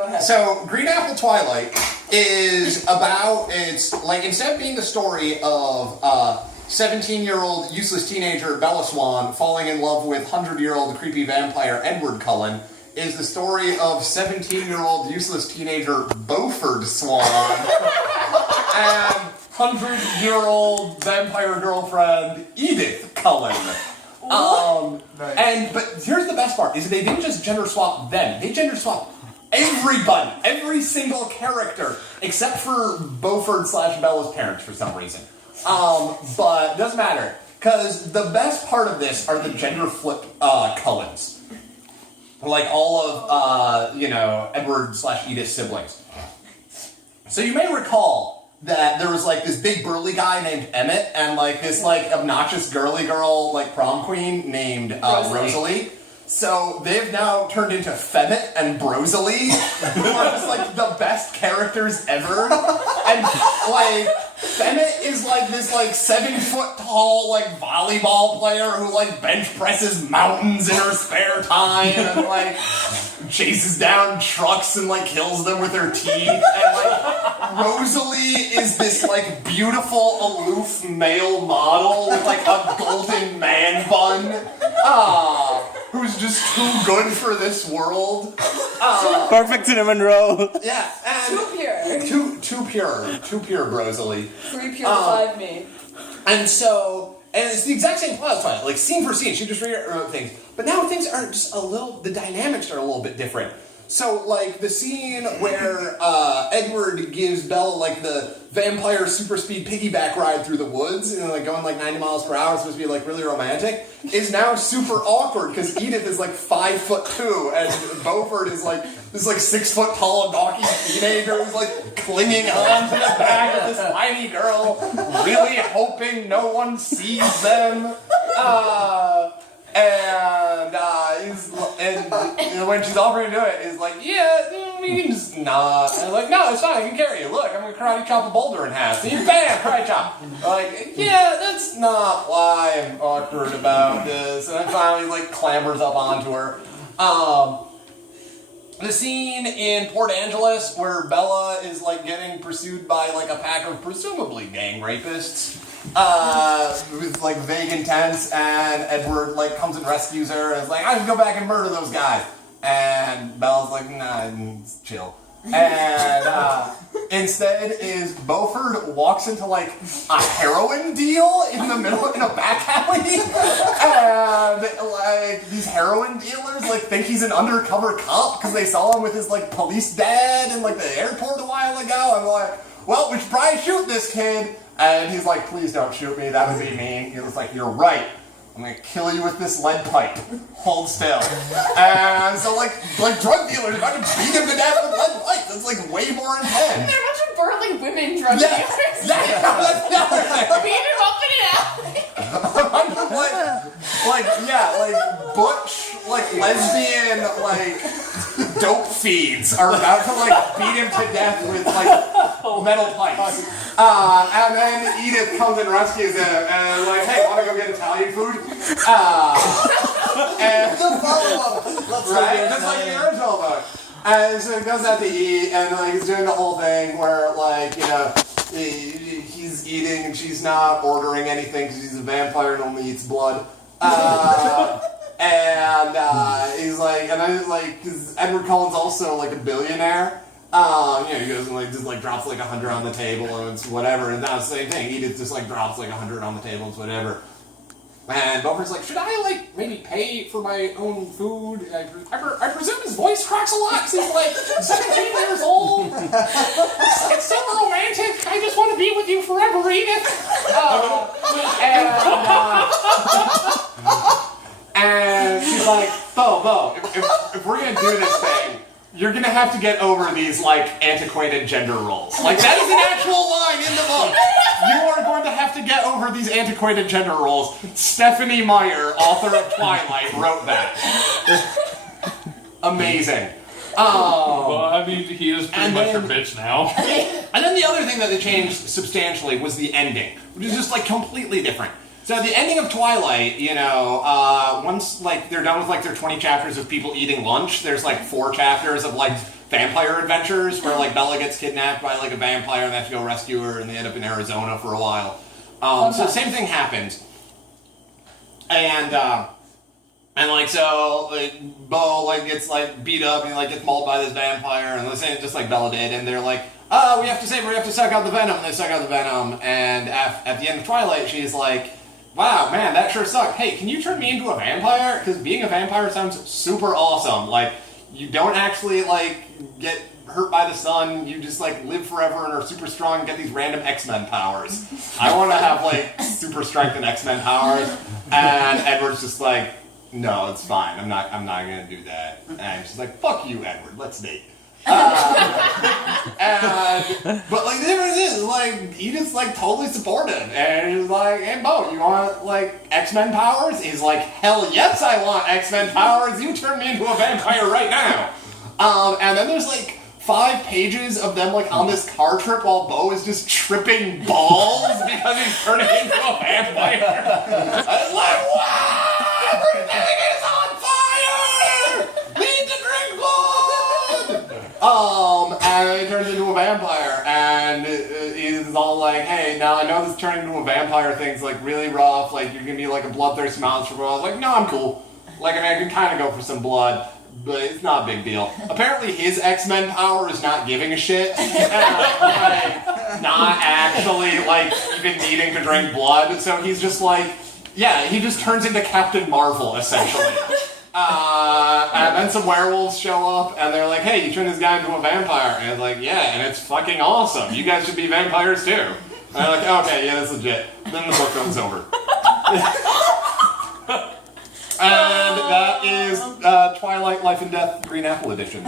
go ahead. So, Green Apple Twilight is about, it's like, instead of being the story of 17-year-old useless teenager Bella Swan falling in love with 100-year-old creepy vampire Edward Cullen, is the story of 17-year-old useless teenager Beaufort Swan and 100-year-old vampire girlfriend Edith Cullen. Nice. But here's the best part, is they didn't just gender swap them, they gender swapped everybody, every single character, except for Beaufort/Bella's parents for some reason. But doesn't matter, because the best part of this are the gender flip Cullens. Like all of, Edward/Edith's siblings. So you may recall that there was like this big burly guy named Emmett and like this like obnoxious girly girl like prom queen named Rosalie. So they've now turned into Femmet and Brosalie, who are just like the best characters ever. And like Femmet is like this like 7-foot-tall like volleyball player who like bench presses mountains in her spare time and like chases down trucks and like kills them with her teeth. And like Rosalie is this like beautiful aloof male model with like a golden man bun. Who's just too good for this world. Perfect cinnamon roll. Yeah, and Too pure. Too pure, Rosalie. 3 pure, 5 me. And it's the exact same plot, like scene for scene, she just rewrote things. But now things are just the dynamics are a little bit different. So, like, the scene where Edward gives Bella, like, the vampire super speed piggyback ride through the woods, and, like, going, like, 90 miles per hour, supposed to be, like, really romantic, is now super awkward, because Edith is, like, 5'2", and Beaufort is, like, this, like, 6-foot-tall, gawky teenager who's, like, clinging on to the back of this tiny girl, really hoping no one sees them. And when she's offering to do it, is like, yeah, we can just not. And I'm like, no, it's fine, I can carry you. Look, I'm gonna karate chop a boulder in half. And you bam, karate chop. Like, yeah, that's not why I'm awkward about this. And then finally, like, clambers up onto her. The scene in Port Angeles where Bella is, like, getting pursued by, like, a pack of presumably gang rapists. With like vague intents, and Edward like comes and rescues her and is like, I should go back and murder those guys. And Bella's like, nah, chill. And instead is Beaufort walks into like a heroin deal in the middle in a back alley. And like these heroin dealers like think he's an undercover cop because they saw him with his like police dad in like the airport a while ago. I'm like, well, we should probably shoot this kid. And he's like, please don't shoot me, that would be mean. He was like, you're right. I'm gonna kill you with this lead pipe. Hold still. And so like drug dealers about to beat him to death with lead pipe. That's like way more intense. They're a bunch of burly women drug dealers. Beat him up in an alley. like butch, like lesbian, like dope feeds are about to like beat him to death with like metal pipes. And then Edith comes and rescues him and like, hey, wanna go get Italian food? And the follow-up, right? Just like the original book. And so he goes out to eat and like he's doing the whole thing where like, you know, he's eating and she's not ordering anything because he's a vampire and only eats blood. He's like, and I like, because Edward Cullen's also like a billionaire. He goes and like just like drops like 100 on the table and it's whatever, and that's the same thing. Edith just like drops like 100 on the table, it's whatever. And Beaufort's like, should I like maybe pay for my own food? I presume his voice cracks a lot because he's like 17 years old. It's so romantic. I just want to be with you forever, Edith. And she's like, Bo, if we're gonna do this thing, you're gonna have to get over these, like, antiquated gender roles. Like, that is an actual line in the book. You are going to have to get over these antiquated gender roles. Stephanie Meyer, author of Twilight, wrote that. Amazing. Well, I mean, he is pretty much your bitch now. And then the other thing that they changed substantially was the ending, which is just, like, completely different. So the ending of Twilight, once, like, they're done with, like, their 20 chapters of people eating lunch, there's, like, 4 chapters of, like, vampire adventures where like Bella gets kidnapped by like a vampire and they have to go rescue her and they end up in Arizona for a while. So the same thing happens. And like so like Bo like gets like beat up and like gets mauled by this vampire and the same just like Bella did, and they're like, we have to save her, we have to suck out the venom, and they suck out the venom, and at the end of Twilight she's like, wow, man, that sure sucked. Hey, can you turn me into a vampire? Because being a vampire sounds super awesome. Like, you don't actually, like, get hurt by the sun. You just, like, live forever and are super strong and get these random X-Men powers. I want to have, like, super strength and X-Men powers. And Edward's just like, no, it's fine. I'm not going to do that. And she's like, fuck you, Edward. Let's date. But like the difference is like Edith's like totally supportive and he's like, hey Bo, you want like X-Men powers? He's like, hell yes I want X-Men powers, you turn me into a vampire right now. And then there's like 5 pages of them like on this car trip while Bo is just tripping balls because he's turning into a vampire. I was like, wow, everything is on fire! Need to drink blood! And he turns into a vampire, and he's all like, hey, now I know this turning into a vampire thing's like really rough, like you're gonna be like a bloodthirsty monster, but I was like, no, I'm cool. Like, I mean, I can kind of go for some blood, but it's not a big deal. Apparently his X-Men power is not giving a shit, like, not actually, like, even needing to drink blood, so he's just like, yeah, he just turns into Captain Marvel, essentially. And then some werewolves show up, and they're like, hey, you turned this guy into a vampire. And it's like, yeah, and it's fucking awesome. You guys should be vampires too. And they're like, okay, yeah, that's legit. Then the book comes over. And that is Twilight Life and Death Green Apple Edition.